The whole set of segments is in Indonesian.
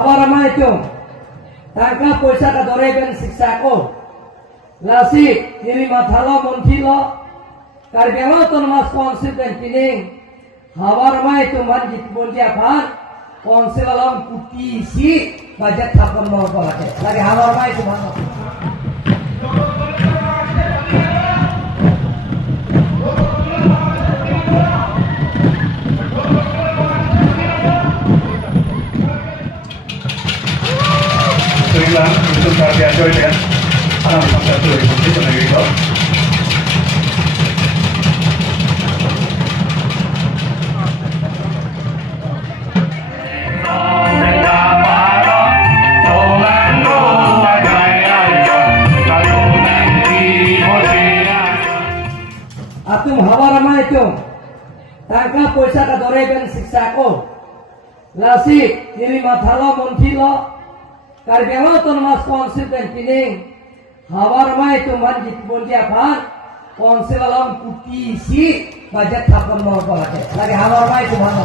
আবার আমায় তো টাকা পয়সাটা ধরেবেন শিক্ষা কো লাসি তিনি মাথালো মন্থিল কার বেলা তো মাস কনসিডেন্ট তিনি হাওয়ার মাই তো মান জিত বলিয়া ভান কনসিলাম পুটি সি বাজেট থাপন ন পাকে লাগে হাওয়ার মাই তো ভান untuk karya joy dengan anak satu dari putih dan lagi itu. Atum hawa ramai itu, tangka poisa kadoreben siksa ko, lasi ini matalo montilo. কার বেলা তো মাস কনসিডেন্ট তিনি হাওয়ার মাই তো মান জিত বলিয়া ভান কনসিলাম পুটি সি বাজেট থাপন ন পাকে লাগে হাওয়ার মাই তো ভান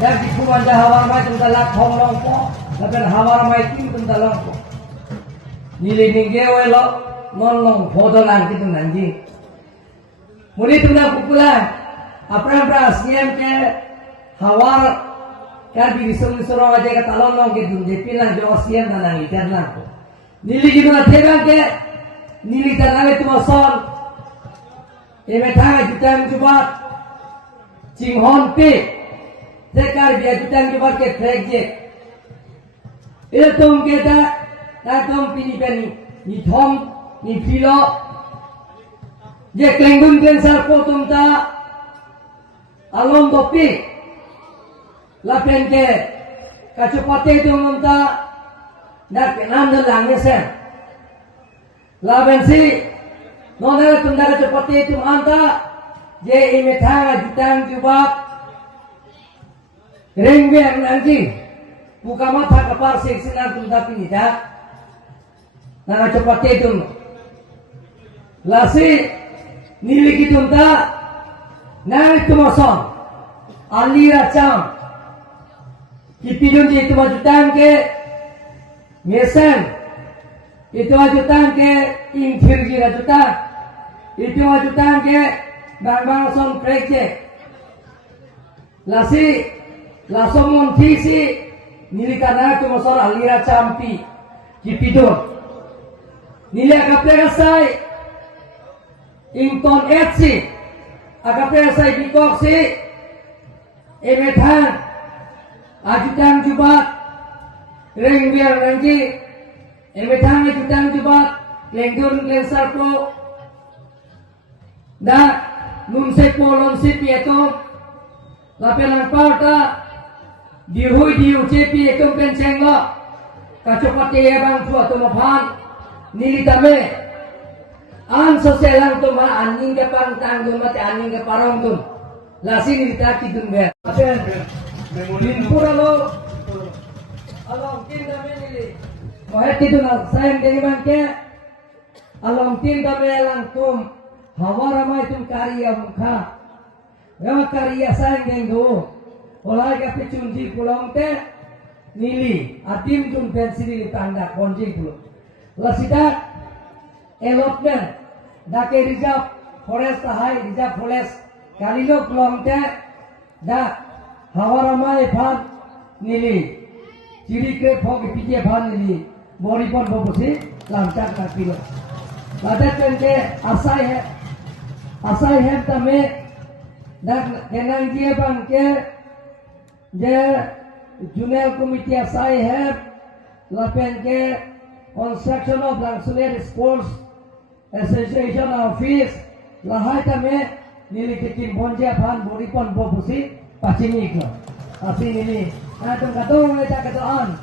দেখ দিকু মানজা হাওয়ার মাই তুমি লাখ ফম লং পো লাবেন হাওয়ার মাই কি তুমি লং পো নিলে নিগে ওয়েলো নন লং ফদলান কি তুমি নানজি মুনি তুমি পুকুলা আপনারা সিএম কে হাওয়ার kan di suruh aja kata lolong gitu jadi lah josian tanang ikan lah nili gitu lah tegang ke nili tanang itu masol emetang jutaan jubat cinghon pe tekar dia jutaan jubat ke trek je itu tum kita tak tum pini peni ni thom ni filo je klenggun kensar po tum ta alon topi lapen ke kacupate itu minta nak nam dan langnya sen lapen si nona tunda kacupate itu anta je imetang jutang jubak rengbe nanti buka mata kapar seksinan tunda pinida na kacupate itu lasi niliki tunda nang itu mason alira cam Kipidun itu majutan ke mesen itu majutan ke infir gira juta itu majutan ke bang son preje lasi lasom montisi nilikana itu masor alira campi kipidun nili akaplega sai ington etsi akaplega sai bikoksi emethan ajudan jubat reng biar nanti emetang ajudan jubat lengdun lensar po da numse po lonsi pieto lapelang parta dihui diu cepi ekom pencenglo kacopate ebang tua to maphan nilitame an soselang to ma aning ke pantang to mate aning ke parong to lasi nilita kidun be Limpuralo, alam tinda menili. Mohon itu nak sayang dengan ke, alam tinda melang tum, hawa ramai tum karya muka, ramai karya sayang dengan do, oleh kape cunji pulang te, nili, atim tum pensili tanda konji pulang. Lasida, elopmen, dake reserve forest high reserve forest, kalilo pulang te, dah. Hawaramai fan nili, ciri kre phog pije fan nili, bori pon bobosi lancar kapilo. Ladat pente asai hai tame, dak kenang dia bang ke, je junel committee asai hai, lapen ke construction of Langsuler Sports Association office, lahai tame nili kekin bonja fan bori pon bobosi. Pacini ko. Asing ini. Nah, tungkatong kita ketaan.